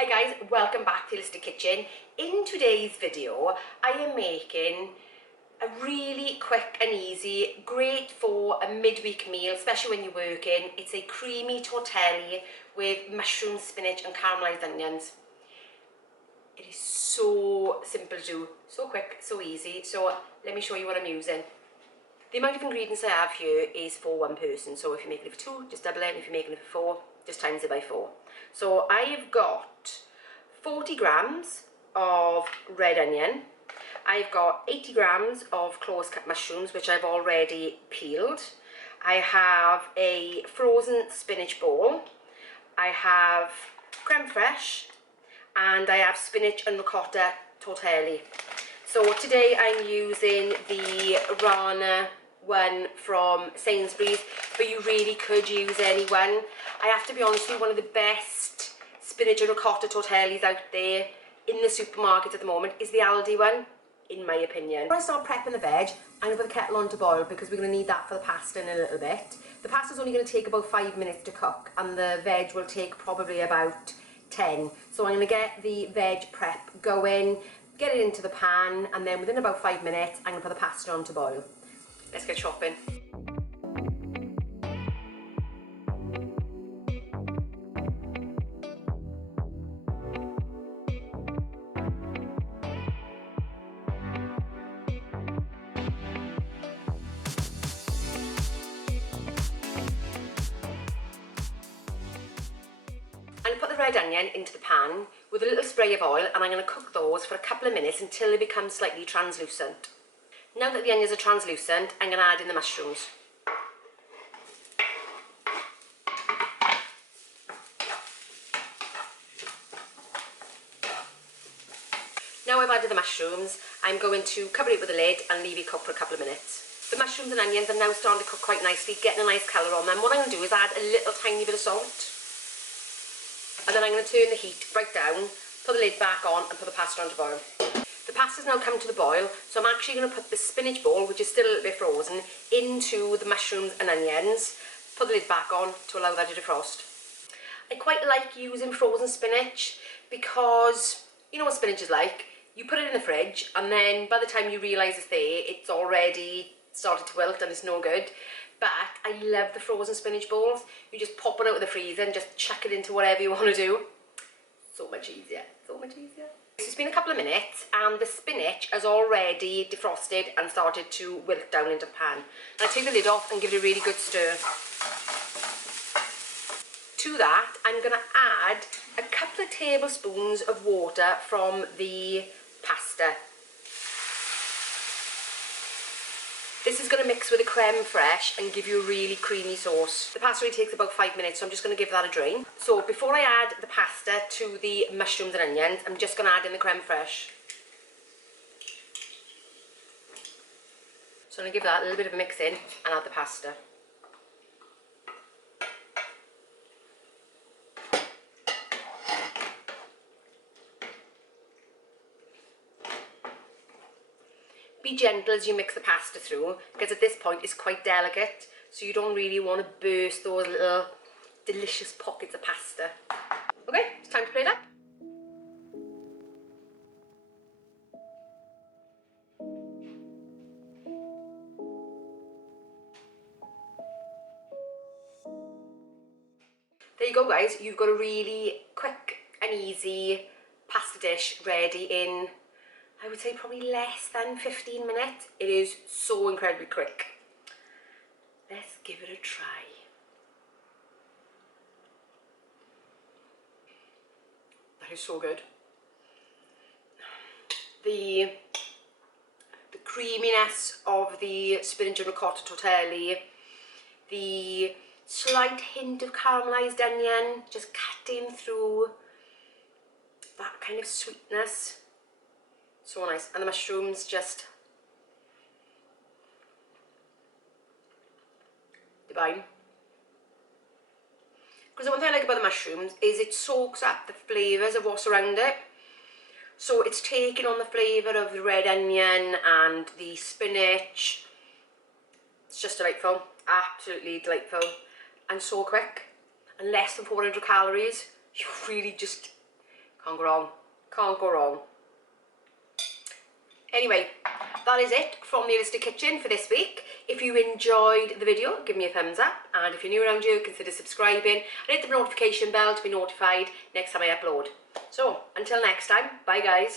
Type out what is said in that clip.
Hi guys, welcome back to Holistic Kitchen. In today's video, I am making a really quick and easy, great for a midweek meal, especially when you're working. It's a creamy tortellini with mushroom, spinach and caramelised onions. It is so simple to do, so quick, so easy. So let me show you what I'm using. The amount of ingredients I have here is for one person. So if you're making it for two, just double it. And if you're making it for four, just times it by 4. So I've got 40 grams of red onion. I've got 80 grams of close cut mushrooms, which I've already peeled. I have a frozen spinach bowl. I have creme fraiche, and I have spinach and ricotta tortellini. So today I'm using the Rana one from Sainsbury's, but you really could use any one. I have to be honest with you, one of the best spinach and ricotta tortellis out there in the supermarket at the moment is the Aldi one, in my opinion. When I start prepping the veg, I'm going to put the kettle on to boil because we're going to need that for the pasta in a little bit. The pasta's only going to take about 5 minutes to cook and the veg will take probably about 10. So I'm going to get the veg prep going, get it into the pan, and then within about 5 minutes I'm going to put the pasta on to boil. Let's get chopping. I'm going to put the red onion into the pan with a little spray of oil, and I'm going to cook those for a couple of minutes until they become slightly translucent. Now that the onions are translucent, I'm going to add in the mushrooms. Now I've added the mushrooms, I'm going to cover it with a lid and leave it cook for a couple of minutes. The mushrooms and onions are now starting to cook quite nicely, getting a nice colour on them. What I'm going to do is add a little tiny bit of salt. And then I'm going to turn the heat right down, put the lid back on and put the pasta on to boil. The pasta's now come to the boil, so I'm actually going to put the spinach bowl, which is still a little bit frozen, into the mushrooms and onions, put the lid back on to allow that to defrost. I quite like using frozen spinach because you know what spinach is like. You put it in the fridge and then by the time you realise it's there, it's already started to wilt and it's no good. But I love the frozen spinach bowls. You just pop it out of the freezer and just chuck it into whatever you want to do. So much easier, so much easier. So it's been a couple of minutes and the spinach has already defrosted and started to wilt down into the pan. And I take the lid off and give it a really good stir. To that, I'm going to add a couple of tablespoons of water from the pasta. This is going to mix with the creme fraiche and give you a really creamy sauce. The pasta only takes about 5 minutes, so I'm just going to give that a drain. So before I add the pasta to the mushrooms and onions, I'm just going to add in the creme fraiche. So I'm going to give that a little bit of a mix in and add the pasta. Be gentle as you mix the pasta through, because at this point it's quite delicate, so you don't really want to burst those little delicious pockets of pasta. Okay, it's time to plate up. There you go guys, you've got a really quick and easy pasta dish ready in, I would say probably less than 15 minutes. It is so incredibly quick. Let's give it a try. That is so good. The creaminess of the spinach and ricotta tortellini, the slight hint of caramelised onion just cutting through that kind of sweetness. So nice. And the mushrooms just divine. Because the one thing I like about the mushrooms is it soaks up the flavours of what's around it. So it's taking on the flavour of the red onion and the spinach. It's just delightful. Absolutely delightful. And so quick. And less than 400 calories. You really just Can't go wrong. Can't go wrong. Anyway, that is it from the Holistic Kitchen for this week. If you enjoyed the video, give me a thumbs up, and if you're new around here, consider subscribing and hit the notification bell to be notified next time I upload. So, until next time, bye guys.